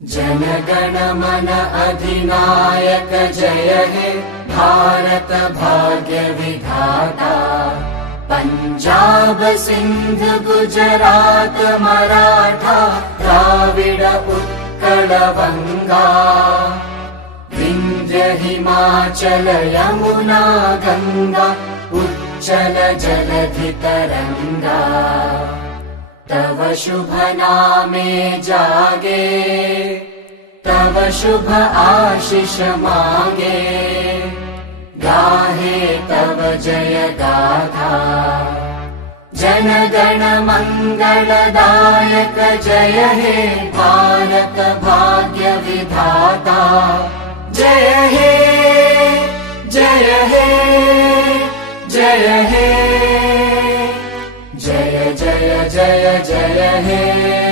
जन गण मन अधिनायक जय हे भारत भाग्य विधाता। पंजाब सिंध गुजरात मराठा द्राविड उत्कल बंगा। विंध्य हिमाचल यमुना गंगा उच्चल जलधि तरंगा। तव शुभ नामे जागे तव शुभ आशीष मांगे। गाहे तव जय गाथा जन गण मंगलदायक जय हे भारत भाग्य विधाता। जय हे जय हे जय हे जय जय जय जय हे।